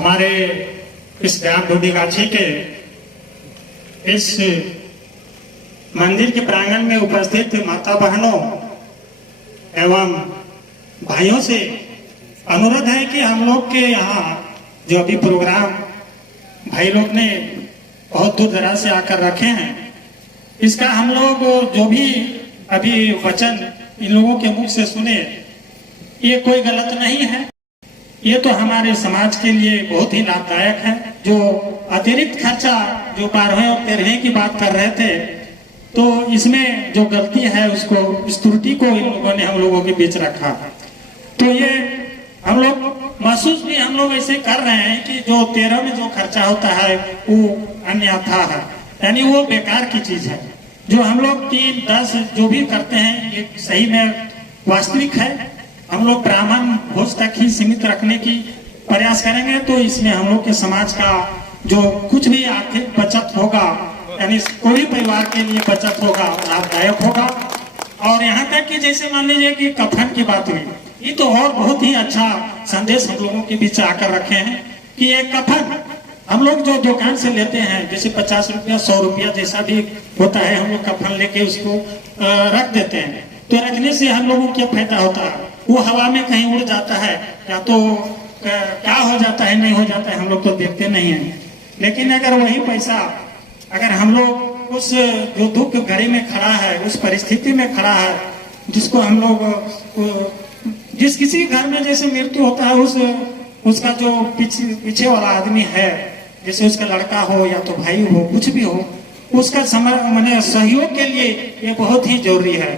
हमारे इस ग्राम ढूंढीगाछी के इस मंदिर के प्रांगण में उपस्थित माता बहनों एवं भाइयों से अनुरोध है कि हम लोग के यहाँ जो अभी प्रोग्राम भाई लोग ने बहुत दूर दराज से आकर रखे हैं, इसका हम लोग जो भी अभी वचन इन लोगों के मुख से सुने, ये कोई गलत नहीं है। ये तो हमारे समाज के लिए बहुत ही लाभदायक है। जो अतिरिक्त खर्चा जो 12वें और 13वें की बात कर रहे थे, तो इसमें जो गलती है उसको, इस त्रुटि को इन लोगों ने हम लोगों के बीच रखा। तो ये हम लोग महसूस भी हम लोग ऐसे कर रहे हैं कि जो 13 में जो खर्चा होता है वो अन्यथा है, यानी वो बेकार की चीज है। जो हम लोग 3, 10 जो भी करते हैं ये सही में वास्तविक है। हम लोग ब्राह्मण भोज तक ही सीमित रखने की प्रयास करेंगे तो इसमें हम लोग के समाज का जो कुछ भी आर्थिक बचत होगा, यानी कोई परिवार के लिए बचत होगा, लाभदायक होगा। और यहाँ तक कि जैसे मान लीजिए कि कफन की बात हुई, ये तो और बहुत ही अच्छा संदेश हम लोगों के बीच आकर रखे हैं कि एक कफन हम लोग जो दुकान से लेते हैं, जैसे 50 रुपया 100 रुपया जैसा भी होता है, हम लोग कफन लेके उसको रख देते हैं। तो रखने से हम लोगों को क्या फायदा होता है? वो हवा में कहीं उड़ जाता है, या तो क्या हो जाता है, नहीं हो जाता है, हम लोग तो देखते नहीं हैं। लेकिन अगर वही पैसा अगर हम लोग उस जो दुख घड़ी में खड़ा है, उस परिस्थिति में खड़ा है, जिसको हम लोग जिस किसी घर में जैसे मृत्यु होता है, उसका जो पीछे वाला आदमी है, जैसे उसका लड़का हो या तो भाई हो, कुछ भी हो, उसका समय माने सहयोग के लिए ये बहुत ही जरूरी है।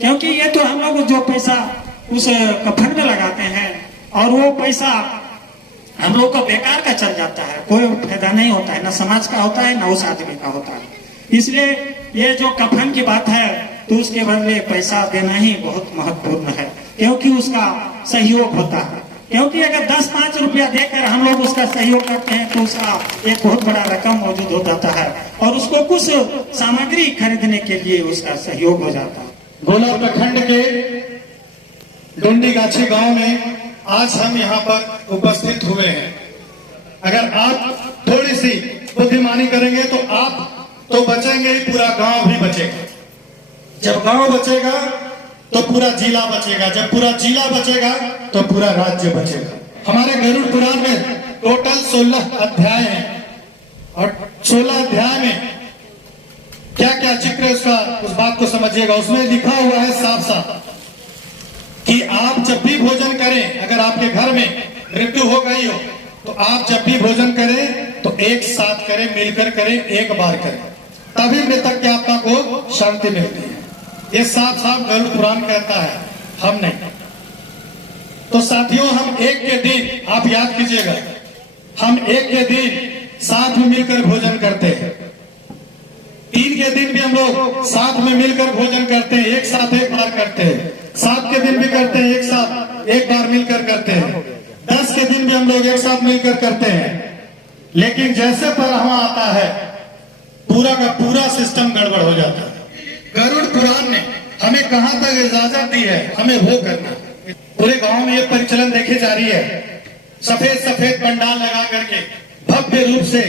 क्योंकि ये तो हम लोग जो पैसा उस कफन में लगाते हैं और वो पैसा हम लोग को बेकार का चल जाता है, कोई फायदा नहीं होता है, ना समाज का होता है ना उस आदमी का होता है। इसलिए ये जो कफन की बात है तो उसके बदले पैसा देना ही बहुत महत्वपूर्ण है, क्योंकि उसका सहयोग होता है। क्योंकि अगर 10-5 रुपया देकर हम लोग उसका सहयोग करते हैं तो उसका एक बहुत बड़ा रकम मौजूद हो जाता है और उसको कुछ सामग्री खरीदने के लिए उसका सहयोग हो जाता है। गोला प्रखंड के ढूंढीगाछी गांव में आज हम यहाँ पर उपस्थित हुए हैं। अगर आप थोड़ी सी बुद्धिमानी करेंगे तो आप तो बचेंगे ही, पूरा गांव भी बचेगा। जब गांव बचेगा तो पूरा जिला बचेगा, जब पूरा जिला बचेगा तो पूरा राज्य बचेगा। हमारे गरुड़ पुराण में टोटल 16 अध्याय हैं और 16 अध्याय में क्या क्या जिक्र है उसका, उस बात को समझिएगा। उसमें लिखा हुआ है साफ साफ कि आप जब भी भोजन करें, अगर आपके घर में मृत्यु हो गई हो तो आप जब भी भोजन करें तो एक साथ करें, मिलकर करें, एक बार करें, तभी मृतक की आत्मा को शांति मिलती है। ये साफ साफ गरुड़ पुराण कहता है, हम नहीं। तो साथियों, हम एक के दिन, आप याद कीजिएगा, हम एक के दिन साथ में मिलकर भोजन करते हैं। 3 के दिन भी हम लोग साथ में मिलकर भोजन करते हैं, एक साथ एक बार करते हैं। 7 के दिन भी करते हैं, एक साथ एक बार मिलकर करते हैं। 10 के दिन भी हम लोग एक साथ मिलकर करते हैं। लेकिन जैसे परहवा आता है, पूरा का पूरा सिस्टम गड़बड़ हो जाता है। गरुड़ पुराण ने हमें कहां तक इजाजत दी है, हमें वो करना। पूरे गांव में ये परिचलन देखे जा रही है, सफेद सफेद पंडाल लगा करके भव्य रूप से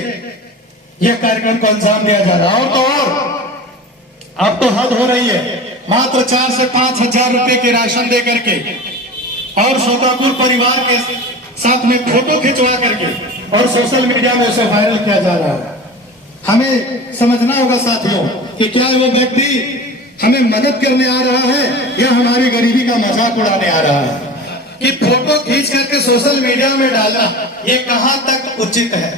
यह कार्यक्रम को अंजाम दिया जा रहा है। और तो और अब तो हद हो रही है, मात्र 4 से 5 हजार रुपए के राशन दे करके और शोकाकुल परिवार के साथ में फोटो खिंचवा करके और सोशल मीडिया में उसे वायरल किया जा रहा है। हमें समझना होगा साथियों कि क्या वो व्यक्ति हमें मदद करने आ रहा है या हमारी गरीबी का मजाक उड़ाने आ रहा है। कि फोटो खींच करके सोशल मीडिया में डालना ये कहां तक उचित है।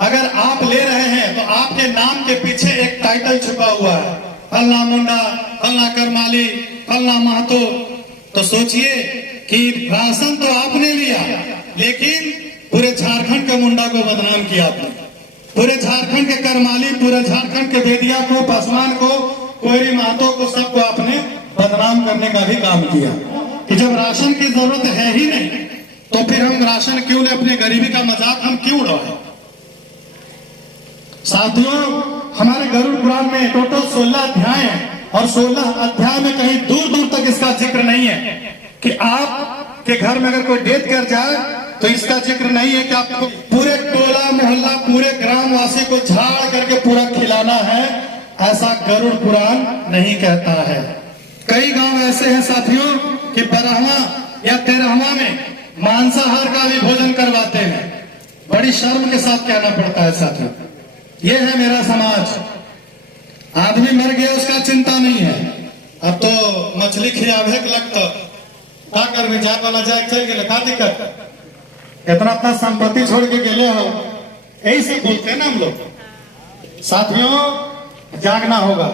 अगर आप ले रहे हैं तो आपके नाम के पीछे एक टाइटल छुपा हुआ है, फलना मुंडा, फलना करमाली, फलना महतो। तो सोचिए कि राशन तो आपने लिया, लेकिन पूरे झारखंड के मुंडा को बदनाम किया आपने, पूरे झारखंड के करमाली, पूरे झारखंड के बेदिया को, पासवान को, कोयरी महतो को, सबको आपने बदनाम करने का भी काम किया। कि जब राशन की जरूरत है ही नहीं तो फिर हम राशन क्यों ले, अपने गरीबी का मजाक हम क्यों उड़ाएं। साथियों, हमारे गरुड़ पुराण में टोटल 16 अध्याय हैं और 16 अध्याय में कहीं दूर दूर तक इसका जिक्र नहीं है कि आपके घर में अगर कोई डेथ कर जाए तो इसका जिक्र नहीं है कि आपको पूरे टोला मोहल्ला पूरे ग्रामवासी को झाड़ करके पूरा खिलाना है, ऐसा गरुड़ पुराण नहीं कहता है। कई गांव ऐसे हैं साथियों कि 12वां या 13वां में मांसाहार का भी भोजन करवाते हैं। बड़ी शर्म के साथ कहना पड़ता है साथियों, ये है मेरा समाज। आदमी मर गया उसका चिंता नहीं है, अब तो मछली खियावे के लगता का कर में जान वाला जाए चल गए, का दिक्कत, इतना संपत्ति छोड़ के गेले हो, यही से बोलते हैं ना हम लोग। साथियों जागना होगा।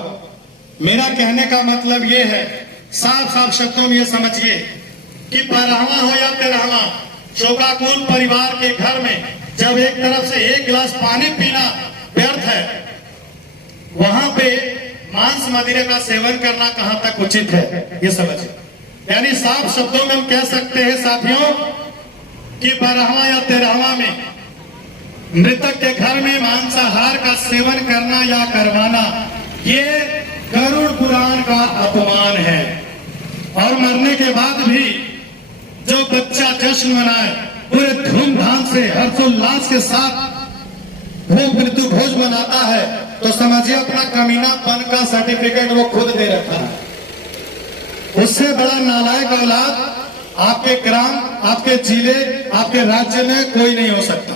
मेरा कहने का मतलब ये है, साफ साफ शब्दों में ये समझिए कि 12वां हो या 13वां, शोकाकुल परिवार के घर में जब एक तरफ से एक गिलास पानी पीना व्यर्थ है, वहां पे मांस मदिरे का सेवन करना कहां तक उचित है, ये समझिए। यानी साफ शब्दों में हम कह सकते हैं साथियों कि 12वां या 13वां में मृतक के घर में मांसाहार का सेवन करना या करवाना, ये गरुड़ पुराण का अपमान है। और मरने के बाद भी जो बच्चा जश्न मनाए, पूरे धूमधाम से हर्षोल्लास के साथ वो मृत्यु भोज मनाता है, तो समझिए अपना कमीनापन का सर्टिफिकेट वो खुद दे रखा है। उससे बड़ा नालायक औलाद आपके ग्राम, आपके जिले, आपके राज्य में कोई नहीं हो सकता।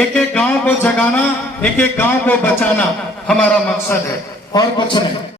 एक एक गांव को जगाना, एक एक गांव को बचाना हमारा मकसद है, और कुछ नहीं।